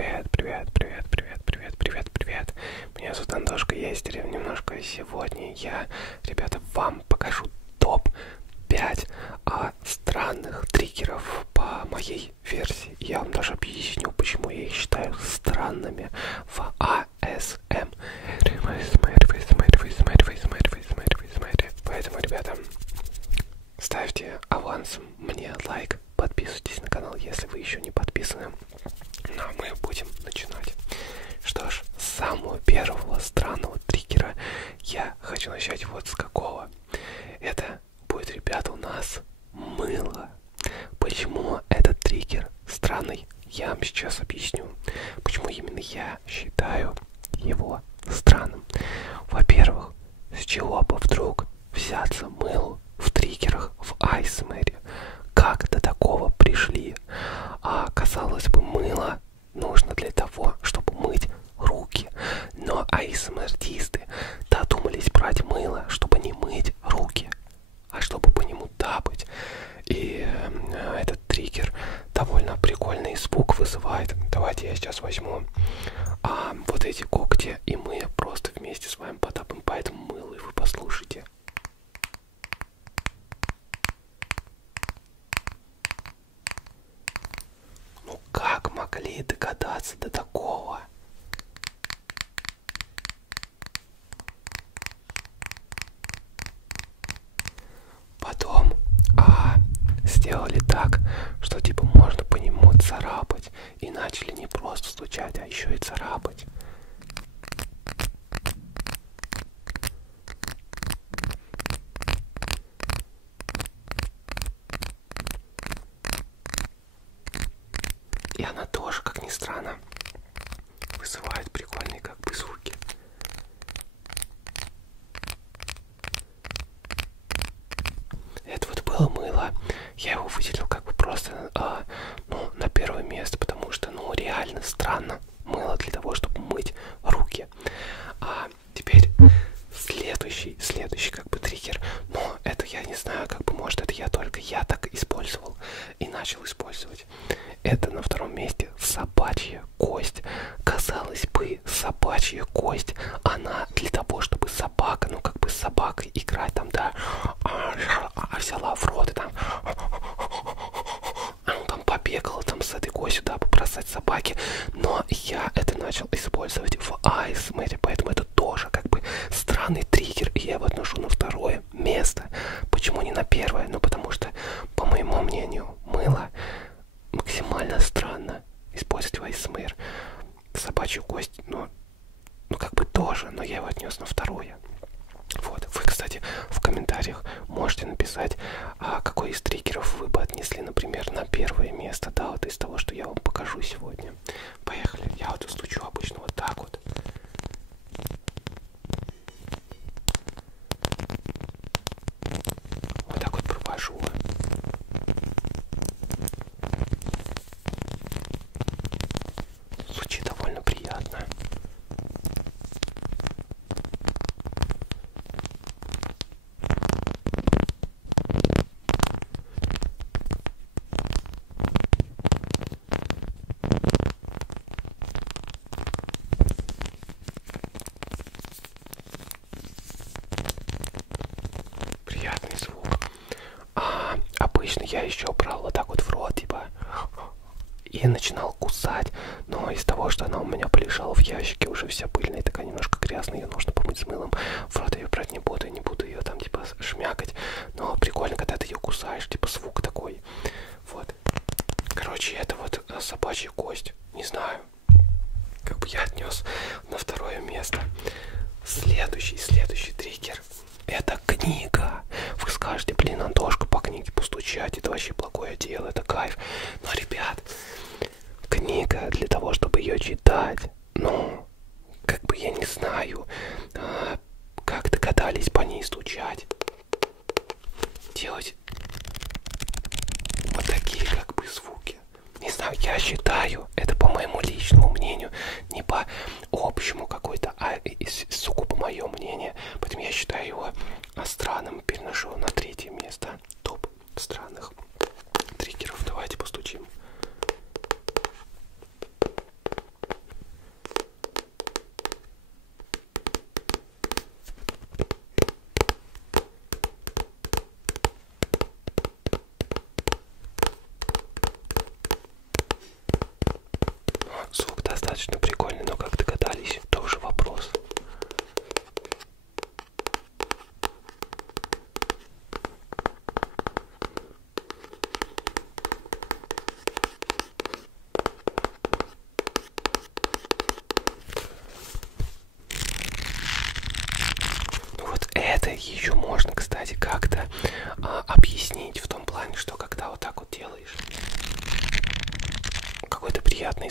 привет, привет, привет, привет, привет, привет, привет. Меня зовут Антошка, я из деревни Немножко. Сегодня я, ребята, вам покажу топ-5 странных триггеров по моей версии. Я вам даже объясню, почему я их считаю странными в АСМ. Поэтому, ребята, ставьте авансом мне лайк, подписывайтесь на канал, если вы еще не подписаны. Ну а мы будем начинать. Что ж, с самого первого странного триггера я хочу начать вот с какого. Это будет, ребята, у нас мыло. Почему этот триггер странный, я вам сейчас объясню. Почему именно я считаю его странным. Во-первых, с чего бы вдруг взяться мылу в триггерах в ASMR? Как до такого пришли? Казалось бы, мыло нужно для того, чтобы мыть руки. Но ASMR-артисты додумались брать мыло, чтобы не мыть руки, а чтобы по нему тапать. И этот триггер довольно прикольный звук вызывает. Давайте я сейчас возьму вот эти когти, и мы просто вместе с вами потапаем по этому мылу, и вы послушайте. Ну как могли догадаться до такого? Потом сделали так, что типа можно по нему царапать. И начали не просто стучать, а еще и царапать. И она тоже, как ни странно, вызывает прикольные как бы звуки. Это вот было мыло. Я его выделил как бы просто на первое место, потому что, реально странно мыло для того, чтобы мыть руки. Теперь следующий как бы триггер. Но это я не знаю, как бы может это я так использовал и начал использовать. Это на втором месте собачья кость. Казалось бы, собачья кость, она для того, чтобы собака, как бы с собакой играть там, да, взяла в рот и там, там побегала там с этой костью, да, побросать собаки. Но я это начал использовать в ASMR, поэтому это тоже как бы странный триггер, и я его отношу на второе место. Почему не на первое? Потому что, по моему мнению, мыло максимально странно использовать в ASMR. Собачью кость, как бы тоже, но я его отнес на второе. Вот, вы, кстати, в комментариях можете написать, какой из триггеров вы бы отнесли, например, на первое место, да, вот из того, что я вам покажу сегодня. Поехали, я вот стучу обычно вот так вот. Вот так вот провожу. Звучит довольно приятно. Приятный звук. Обычно я еще брал вот так вот в рот, типа, и начинал кусать, но из-за того, что она у меня полежала в ящике, уже вся пыльная, такая немножко грязная, ее нужно помыть с мылом. В рот я ее брать не буду ее там типа шмякать, но прикольно, когда ты ее кусаешь, типа звук такой. Вот. Короче, это вот собачья кость, не знаю, как бы я отнес на второе место. Следующий триггер. Это книга. Вы скажете, блин, Антошка, по книге постучать, это вообще плохое дело, это кайф. Но, ребят, книга для того, чтобы ее читать, как бы я не знаю, как догадались по ней стучать. Делать вот такие как бы звуки. Не знаю, я считаю, это по моему личному мнению, не по общему какой-то, а сугубо мое мнение. Поэтому я считаю его странным, переношу на третье место. Топ странных триггеров. Давайте постучим.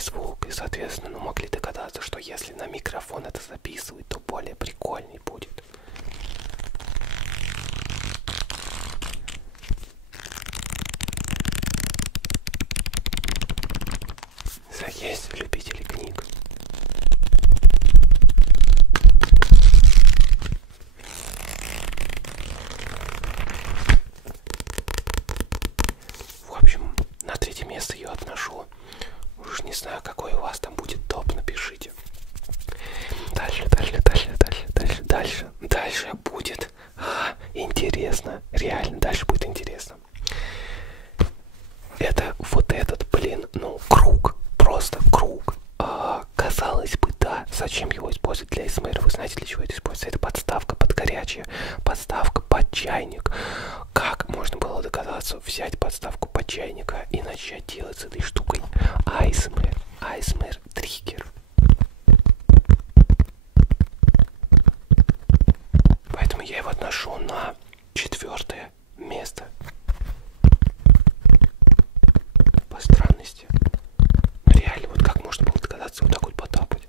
приятный звук, и, соответственно, ну, могли догадаться, что если на микрофон это записывать, то более прикольный будет. Есть любители книг. В общем, на третье место ее отношу. Уж не знаю, какой у вас там будет топ, напишите. Дальше будет интересно. Реально, дальше будет интересно. Это вот этот, блин, ну, круг. Просто круг. Казалось бы, да, зачем его использовать для СМР? Вы знаете, для чего это используется? Это подставка под горячее, подставка под чайник. Как можно было догадаться взять подставку под чайника и начать делать с этой штукой АСМР триггер? Поэтому я его отношу на 4-е место. По странности. Реально, вот как можно было догадаться вот так вот потапать?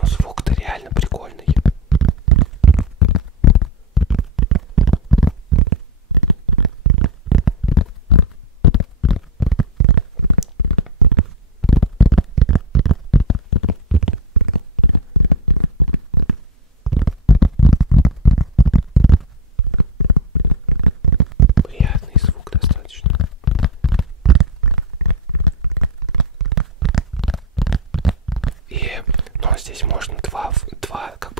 Но звук-то реально прикольный. Приятный звук достаточно. И, ну, здесь можно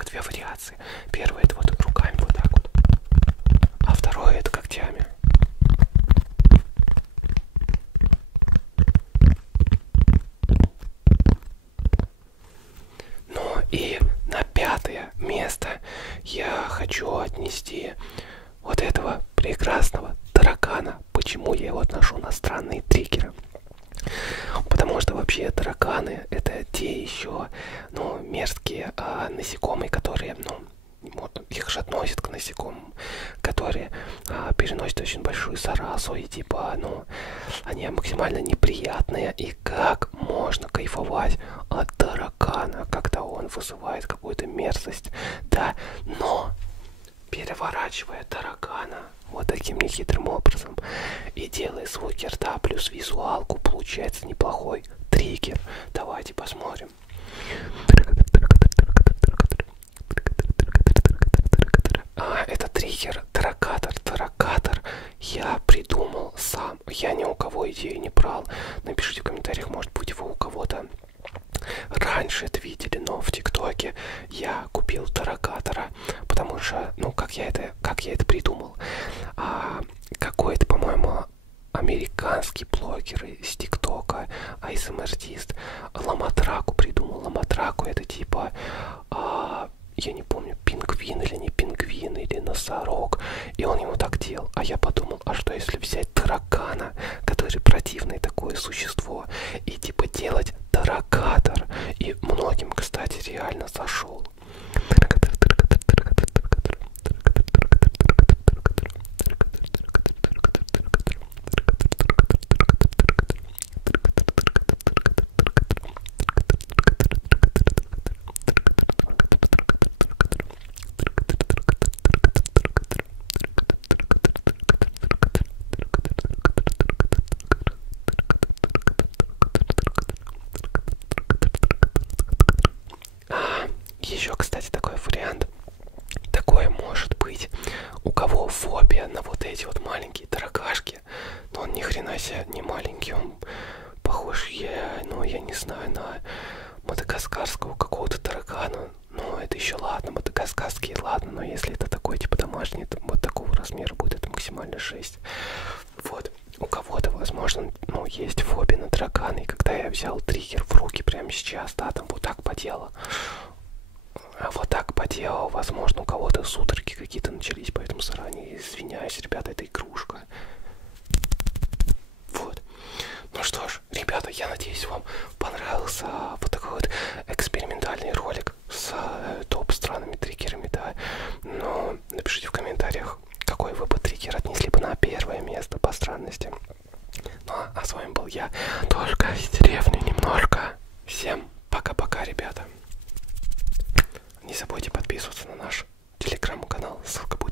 две вариации. Первое это вот руками вот так вот, а второе это когтями. Ну и на 5-е место я хочу отнести вот этого прекрасного таракана. Почему я его отношу на странные триггеры? Потому что вообще тараканы это те еще, ну, мерзкие насекомые, которые, ну, их же относят к насекомым, которые переносят очень большую заразу и типа, ну, они максимально неприятные. И как можно кайфовать от таракана, когда он вызывает какую-то мерзость, да, но переворачивая таракана вот таким нехитрым образом и делая звуки рта плюс визуалку, получается неплохой триггер. Давайте посмотрим. Это триггер таракатор. Я придумал сам. Я ни у кого идею не брал. Напишите в комментариях, может быть, вы у кого-то раньше это видели, но в ТикТоке я купил таракатора, потому что, ну, как я это придумал. Какой-то, по-моему, американский блогер из ТикТока, АСМР-артист, Ламатраку придумал. Ламатраку это типа, я не помню, пингвин или не пингвин, или носорог, и он ему так делал. А я подумал, а что если взять таракана, который противное такое существо, и типа делать таракатор? И многим, кстати, реально зашел. Еще, кстати, такой вариант. Такое может быть. У кого фобия на вот эти вот маленькие таракашки, но он ни хрена себе не маленький, он похож, я не знаю, на мадагаскарского какого-то таракана. Но это еще ладно, мадагаскарские ладно, но если это такой типа домашний, то вот такого размера будет, это максимально 6. Вот. У кого-то, возможно, ну, есть фобия на тараканы, и когда я взял триггер в руки прямо сейчас, да, там вот так поделал, возможно, у кого-то судороги какие-то начались, поэтому заранее извиняюсь, ребята, это игрушка. Вот. Ну что ж, ребята, я надеюсь, вам понравился вот такой вот экспериментальный ролик с топ странными триггерами, да. Но напишите в комментариях, какой вы бы триггер отнесли Ссылка будет